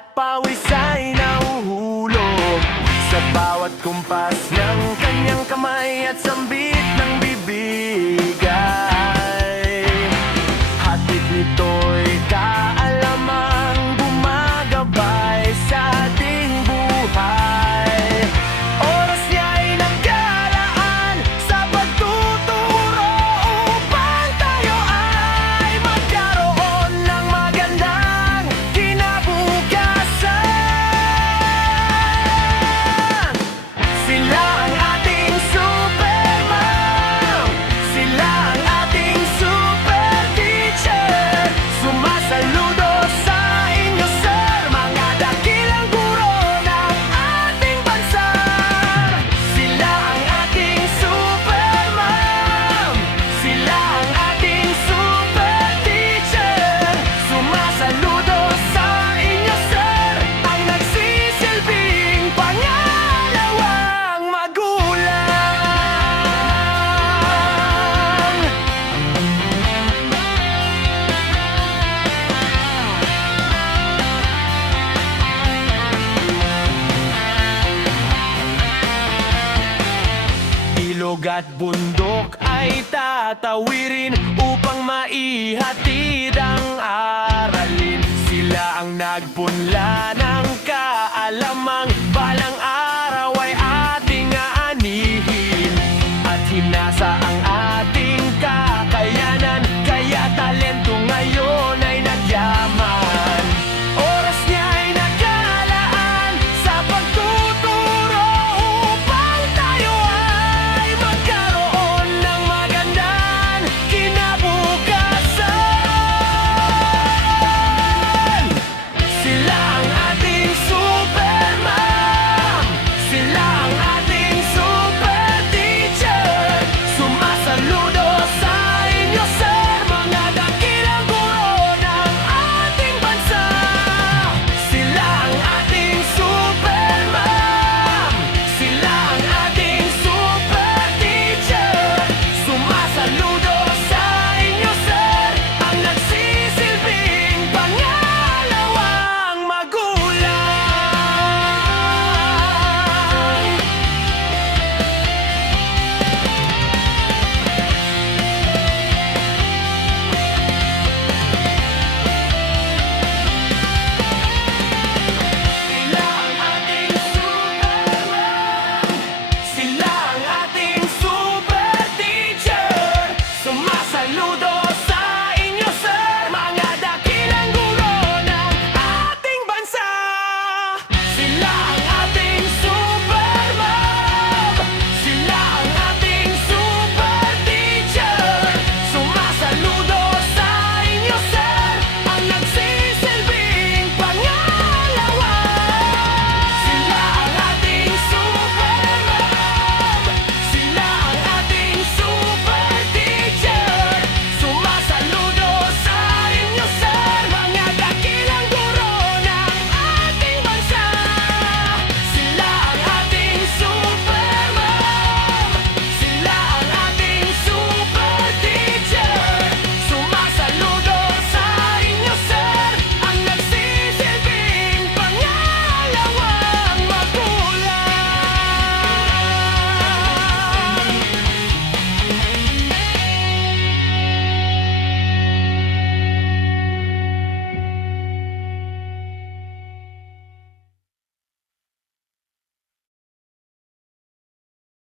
at pawis ay nahuhulog sa bawat kumpas ng kanyang kamay at sambit ng bibigay. Hatid nito'y kaalamang gumagabay sa ating buhay. Oras niya'y nagkalaan sa pagtuturo upang tayo ay magkaroon ng magandang kinabukasan. Sila ang ating supermom, sila ang ating super teacher. Sumasaludo sa inyo sir, mga dakilang guro ng ating bansa. Sila ang ating supermom, sila ang ating super teacher. Sumasaludo sa inyo sir, ang nagsisilbing pangalawang magulang. Ilog at bundok ay tatawirin upang maihatid ang aralin. Sila ang nagpunla ng kaalamang